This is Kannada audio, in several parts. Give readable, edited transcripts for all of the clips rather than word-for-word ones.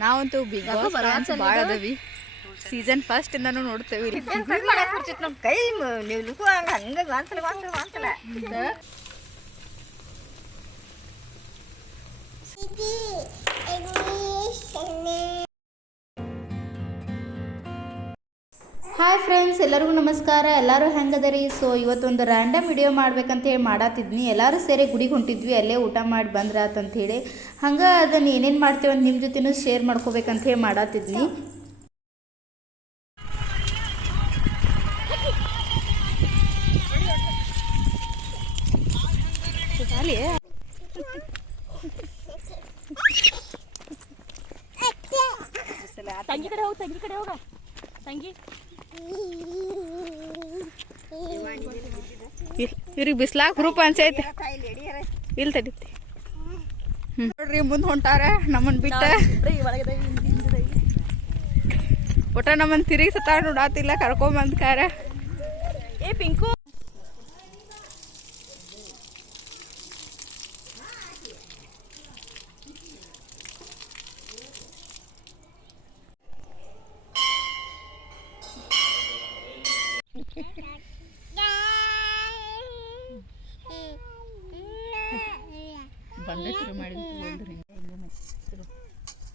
ನಾವಂತೂ ಬಿಗ್ ಬಾಸ್ ಫ್ಯಾನ್ಸ್ ಭಾಳ ಅದಾವಿ. ಸೀಸನ್ ಫಸ್ಟ್ ಇಂದಾನು ನೋಡ್ತೇವೆ. ಕೈ ನೀವು ಹಂಗ ಮಾನ್ಸಲ ಹಾಯ್ ಫ್ರೆಂಡ್ಸ್, ಎಲ್ಲರಿಗೂ ನಮಸ್ಕಾರ. ಎಲ್ಲರೂ ಹೆಂಗದರಿ? ಸೊ ಇವತ್ತೊಂದು ರ್ಯಾಂಡಮ್ ವಿಡಿಯೋ ಮಾಡ್ಬೇಕಂತ ಹೇಳಿ ಮಾಡತ್ತಿದ್ನಿ. ಎಲ್ಲರೂ ಸೇರಿ ಗುಡಿಗೆ ಹೊಂಟಿದ್ವಿ, ಅಲ್ಲೇ ಊಟ ಮಾಡಿ ಬಂದ್ರಾತಂತ ಹೇಳಿ. ಹಂಗೆ ಅದನ್ನು ಏನೇನು ಮಾಡ್ತೇವೆ ಅಂತ ನಿಮ್ಮ ಜೊತೆನೂ ಶೇರ್ ಮಾಡ್ಕೋಬೇಕಂತ ಹೇಳಿ ಮಾಡತ್ತಿದ್ನಿ. ತಂಗಿ ಕಡೆ ಹೋಗ ತಂಗಿ. ಇವ್ರಿಗೆ ಬಿಸ್ಲಾಗ ಗ್ರೂಪ್ ಅನ್ಸೈತಿ. ಇಲ್ಲಿ ತಡಿತಿ ನೋಡ್ರಿ, ಮುಂದೆ ಹೊಂಟಾರ ನಮ್ಮನ್ ಬಿಟ್ಟ. ಒಟ್ಟ ನಮ್ಮನ್ ತಿರುಗಿ ಸತ ನೋಡಾತಿಲ್ಲ, ಕರ್ಕೊಂಬಂದ್ಕಾರ. ಏ ಪಿಂಕು, ಬಂದೆ ಶುರು ಮಾಡಿದ್ರಿ.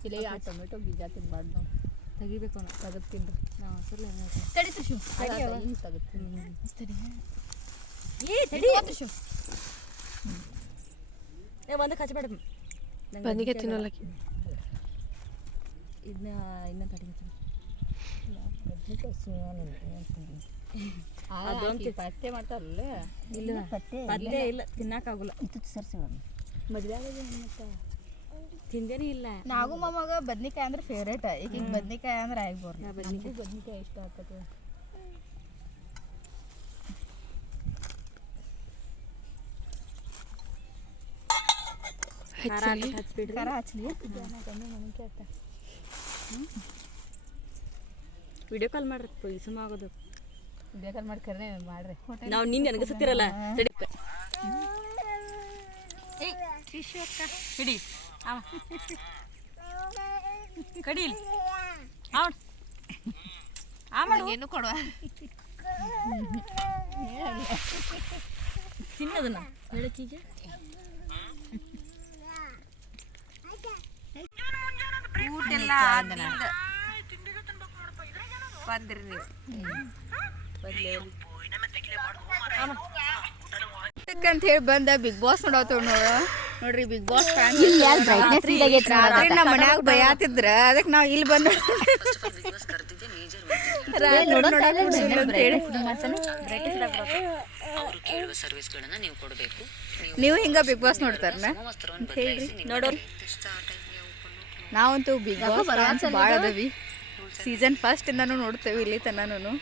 ಇಲ್ಲ ಟೊಮೆಟೊ ಬೀಜ ತಿನ್ಬಾರ್ದು, ನಾವು ತೆಗಿಬೇಕು. ನಾವು ತೆಗೆದು ತಿನ್ರಿ. ನಾವು ಸರಿ ಒಂದು ಕಚ್ಚಬೇಡ ಬನ್ನಿಗೆ ತಿನ್ನೋಲ್ಲಕ್ಕೆ ಇದನ್ನ ಇನ್ನೂ ತಡಿಗೆ ಅದೊಂದು ಪತ್ತೆ ಮಾಡ್ತಾರಲ್ಲ. ಇಲ್ಲ ಪತ್ತೆ ಇಲ್ಲ, ತಿನ್ನಕ್ಕಾಗಲ್ಲ. ಸರ್ಸಿ ಮದುವೆ ಮತ್ತೆ ತಿಂದೇನೇ ಇಲ್ಲ. ನಾವು ಮೊಮ್ಮಗ ಬದ್ನಿಕಾಯಿ ಅಂದ್ರೆ ಫೇವ್ರೇಟ್. ಈಗ ಬದ್ನಿಕಾಯಿ ಅಂದ್ರೆ ಆಗ್ಬೋರ್ದು. ಬದ್ನಿಕಾಯಿ ಇಷ್ಟ ಆಗ್ತದೆ. ಖಾರ ಹಚ್ಚಲಿ. ವಿಡಿಯೋ ಕಾಲ್ ಮಾಡ್ರಿ, ಪೈಸಮ್ ಆಗೋದು. ವಿಡಿಯೋ ಕಾಲ್ ಮಾಡಿ ಕರೆ ಮಾಡ್ರಿ. ನಾವು ನಿನ್ನ ನನಗಸತ್ತಿರಲ್ಲ. ಹಿಡಿ ಕಡೀಲಿ ಏನು ಕೊಡುವ ತಿನ್ನೋದನ್ನ ಬೆಳಕಿಗೆ. ಊಟ ಎಲ್ಲ ಬಂದ್ರಿ ನೀವು. ಅಂತ ಹೇಳಿ ಬಂದ ಬಿಗ್ ಬಾಸ್ ನೋಡತ್ತವ. ನೋಡ್ರಿ, ಬಿಗ್ ಬಾಸ್ ಫ್ಯಾನ್ ನಮ್ಮ ಮನ್ಯಾಗ ಭಯಾತಿದ್ರ. ಅದಕ್ಕೆ ನಾವು ಇಲ್ಲಿ ಬಂದು ನೀವು ಹಿಂಗ ಬಿಗ್ ಬಾಸ್ ನೋಡ್ತಾರ ನೋಡೋರಿ. ನಾವಂತೂ ಬಿಗ್ ಬಾಸ್ ಫ್ಯಾನ್ಸ್ ಭಾಳ ಅದಾವಿ. ಸೀಸನ್ ಫಸ್ಟ್ ಇಂದಾನು ನೋಡ್ತೇವೆ ಇಲ್ಲಿ ತನೂ.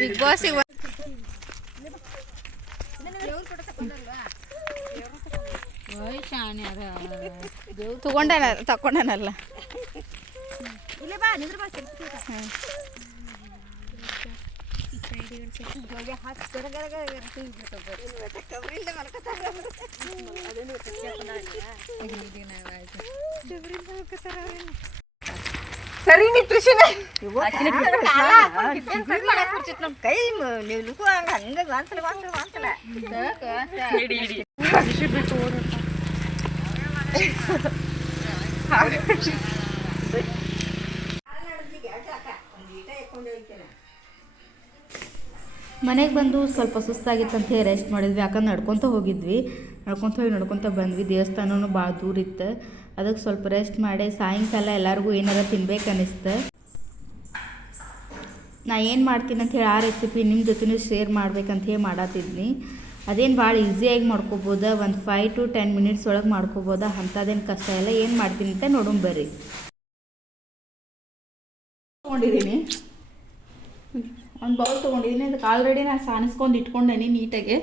Big boss ತಕೊಂಡನಲ್ಲ. ಸರಿ ಕೈ ನೀವು ಹಂಗ ಮಾನ್ಸಲ ಮನೆಗೆ ಬಂದು ಸ್ವಲ್ಪ ಸುಸ್ತಾಗಿತ್ತಂತ ಹೇಳಿ ರೆಸ್ಟ್ ಮಾಡಿದ್ವಿ. ಯಾಕಂದ್ರೆ ನಡ್ಕೊತ ಹೋಗಿದ್ವಿ, ನಡ್ಕೊತ ಬಂದ್ವಿ. ದೇವಸ್ಥಾನನೂ ಭಾಳ ದೂರ ಇತ್ತು. ಅದಕ್ಕೆ ಸ್ವಲ್ಪ ರೆಸ್ಟ್ ಮಾಡಿ ಸಾಯಂಕಾಲ ಎಲ್ಲರಿಗೂ ಏನಾರ ತಿನ್ಬೇಕು ಅನ್ನಿಸ್ತು. ನಾ ಏನು ಮಾಡ್ತೀನಿ ಅಂತ ಹೇಳಿ ಆ ರೆಸಿಪಿ ನಿಮ್ಮ ಜೊತೆನೂ ಶೇರ್ ಮಾಡ್ಬೇಕಂತ ಹೇಳಿ ಮಾಡತ್ತಿದ್ನಿ. ಅದೇನು ಭಾಳ ಈಸಿಯಾಗಿ ಮಾಡ್ಕೋಬೋದು. ಒಂದು 5 to 10 minutes ಒಳಗೆ ಮಾಡ್ಕೋಬೋದು. ಅಂಥದ್ದೇನು ಕಷ್ಟ ಇಲ್ಲ. ಏನು ಮಾಡ್ತೀನಿ ಅಂತ ನೋಡೋಣ ಬರ್ರಿ. ತೊಗೊಂಡಿದ್ದೀನಿ, ಒಂದು ಬೌಲ್ ತೊಗೊಂಡಿದ್ದೀನಿ. ಅದಕ್ಕೆ ಆಲ್ರೆಡಿ ನಾನು ಸಾನಿಸ್ಕೊಂಡು ಇಟ್ಕೊಂಡೇನಿ ನೀಟಾಗಿ.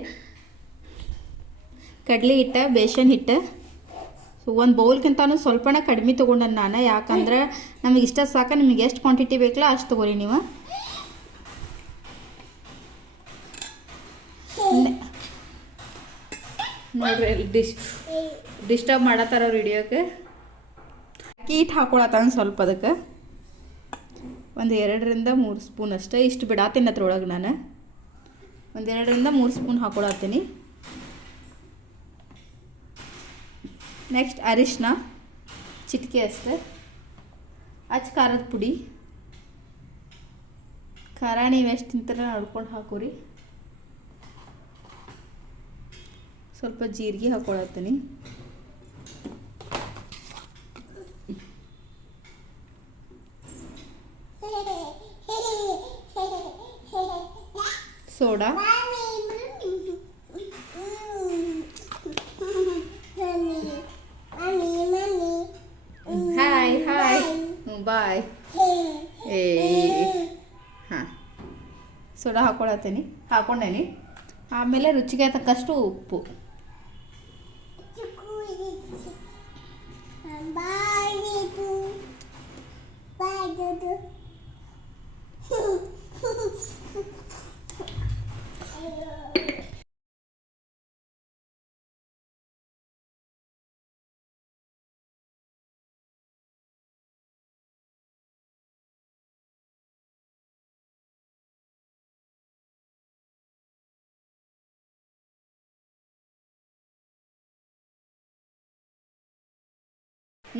ಕಡಲೆ ಹಿಟ್ಟು, ಬೇಸನ್ ಹಿಟ್ಟು. ಸೊ ಒಂದು ಬೌಲ್ಗಿಂತನೂ ಸ್ವಲ್ಪನೇ ಕಡಿಮೆ ತೊಗೊಂಡೆ ನಾನು. ಯಾಕಂದ್ರೆ ನಮಗೆ ಇಷ್ಟ ಸಾಕ. ನಿಮಗೆ ಎಷ್ಟು ಕ್ವಾಂಟಿಟಿ ಬೇಕಲ್ಲ ಅಷ್ಟು ತೊಗೊರಿ ನೀವು. ನೋಡ್ರಿ ಅಲ್ಲಿ ಡಿಸ್ಟರ್ಬ್ ಮಾಡತ್ತಾರ ಅವ್ರ ವಿಡಿಯೋಕ್ಕೆ ಅಕ್ಕಿ ಹಿಟ್ಟು ಹಾಕೊಳತ್ತಾನ ಸ್ವಲ್ಪ ಅದಕ್ಕೆ ಒಂದು 2-3 ಸ್ಪೂನ್ ಅಷ್ಟೇ. ಇಷ್ಟು ಬಿಡಾತೀನಿ ಅದ್ರೊಳಗೆ ನಾನು 2-3 ಸ್ಪೂನ್ ಹಾಕೊಳತ್ತೀನಿ. ನೆಕ್ಸ್ಟ್ ಅರಿಶಿನ ಚಿಟಿಕೆ ಅಷ್ಟೇ. ಖಾರದ ಪುಡಿ, ಖಾರ ನೀವು ಎಷ್ಟು ತಿಂತೀರ ನೋಡ್ಕೊಂಡು ಹಾಕೋರಿ. ಸ್ವಲ್ಪ ಜೀರಿಗೆ ಹಾಕೊಳತ್ತೀನಿ. Soda, hi hi bye. ಹಾಂ, ಸೋಡಾ ಹಾಕೊಂಡೇನಿ. ಆಮೇಲೆ ರುಚಿಗೆ ತಕ್ಕಷ್ಟು ಉಪ್ಪು.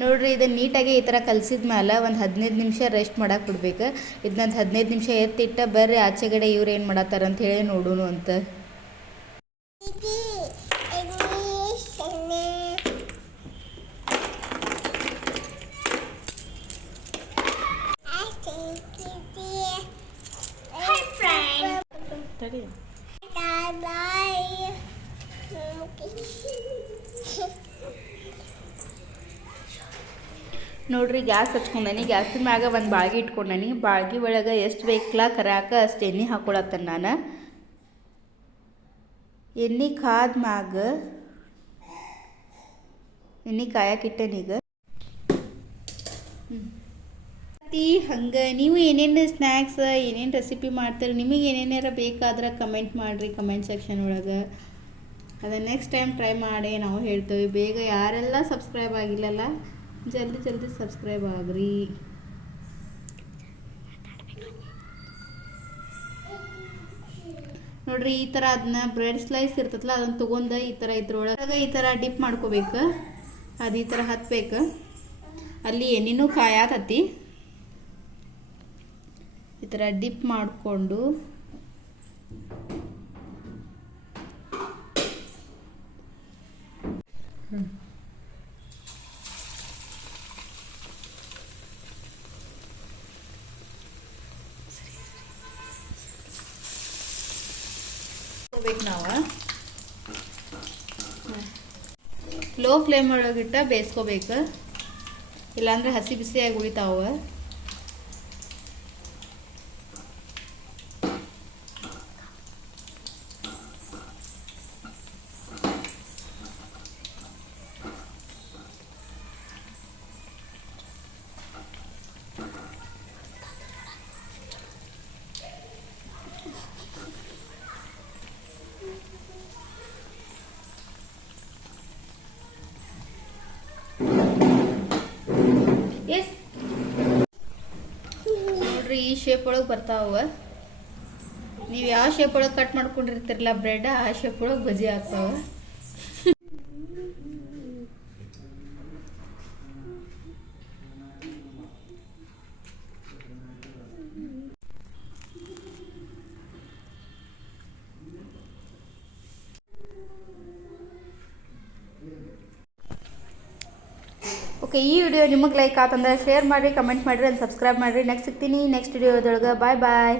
ನೋಡ್ರಿ ಇದನ್ನು ನೀಟಾಗಿ ಈ ಥರ ಕಲಸಿದ ಮೇಲೆ ಒಂದು 15 ನಿಮಿಷ ರೆಸ್ಟ್ ಮಾಡಕ್ಕೆ ಬಿಡ್ಬೇಕು. ಇದನ್ನೊಂದು 15 ನಿಮಿಷ ಎತ್ತಿಟ್ಟ ಬರ್ರಿ ಆಚೆಗಡೆ ಇವ್ರು ಏನು ಮಾಡತ್ತಾರ ಅಂತ ಹೇಳಿ ನೋಡೋಣ ಅಂತ. ನೋಡ್ರಿ ಗ್ಯಾಸ್ ಹಚ್ಕೊಂಡೇನಿ. ಗ್ಯಾಸಿನ ಮ್ಯಾಗ ಒಂದು ಬಾಳ್ಗಿ ಇಟ್ಕೊಂಡೇನಿ. ಬಾಳ್ಗಿ ಒಳಗೆ ಎಷ್ಟು ಬೇಕಲ್ಲ ಕರಾಕ ಅಷ್ಟು ಎಣ್ಣೆ ಹಾಕೊಳತ್ತೇನೆ ನಾನು. ಎಣ್ಣೆ ಕಾದ ಮ್ಯಾಗ ಎಣ್ಣೆ ಕಾಯಕ್ಕಿಟ್ಟೇನಿ ಈಗ. ಹಂಗೆ ನೀವು ಏನೇನು ಸ್ನ್ಯಾಕ್ಸ್ ಏನೇನು ರೆಸಿಪಿ ಮಾಡ್ತೀರಿ, ನಿಮಗೆ ಏನೇನಾರ ಬೇಕಾದ್ರೆ ಕಮೆಂಟ್ ಮಾಡಿರಿ ಕಮೆಂಟ್ ಸೆಕ್ಷನ್ ಒಳಗೆ. ಅದನ್ನು ನೆಕ್ಸ್ಟ್ ಟೈಮ್ ಟ್ರೈ ಮಾಡಿ ನಾವು ಹೇಳ್ತೇವೆ. ಬೇಗ ಯಾರೆಲ್ಲ ಸಬ್ಸ್ಕ್ರೈಬ್ ಆಗಿಲ್ಲಲ್ಲ ಜಲ್ದಿ ಸಬ್ಸ್ಕ್ರೈಬ್ ಆಗ್ರಿ. ನೋಡ್ರಿ ಈ ಥರ ಅದನ್ನ ಬ್ರೆಡ್ ಸ್ಲೈಸ್ ಇರ್ತದಲ್ಲ ಅದನ್ನು ತೊಗೊಂಡು ಈ ಥರ ಇದ್ರೊಳಗೆ ಈ ಥರ ಡಿಪ್ ಮಾಡ್ಕೋಬೇಕು. ಅದು ಈ ಥರ ಹತ್ಬೇಕು. ಅಲ್ಲಿ ಎಣ್ಣೆನೂ ಕಾಯತತಿ. ಈ ಥರ ಡಿಪ್ ಮಾಡಿಕೊಂಡು ಬೇಕು ನಾವು ಲೋ ಫ್ಲೇಮ್ ಒಳಗಿಟ್ಟ ಬೇಯಿಸ್ಕೋಬೇಕು. ಇಲ್ಲಾಂದ್ರೆ ಹಸಿ ಬಿಸಿಯಾಗಿ ಉಳಿತಾವ. ನೋಡ್ರಿ ಈ ಶೇಪ್ ಒಳಗೆ ಬರ್ತಾವ. ನೀವು ಯಾವ ಶೇಪ್ ಒಳಗೆ ಕಟ್ ಮಾಡ್ಕೊಂಡಿರ್ತಿರಲ್ಲ ಬ್ರೆಡ್ ಆ ಶೇಪ್ ಒಳಗೆ ಬಜಿ ಆಗ್ತಾವ. ಓಕೆ, ಈ ವಿಡಿಯೋ ನಿಮಗೆ ಲೈಕ್ ಆತಂದ್ರೆ ಶೇರ್ ಮಾಡಿರಿ, ಕಮೆಂಟ್ ಮಾಡಿರಿ, ಸಬ್ಸ್ಕ್ರೈಬ್ ಮಾಡಿರಿ. ನೆಕ್ಸ್ಟ್ ಸಿಗ್ತೀನಿ ನೆಕ್ಸ್ಟ್ ವಿಡಿಯೋದೊಳಗೆ. ಬಾಯ್ ಬಾಯ್.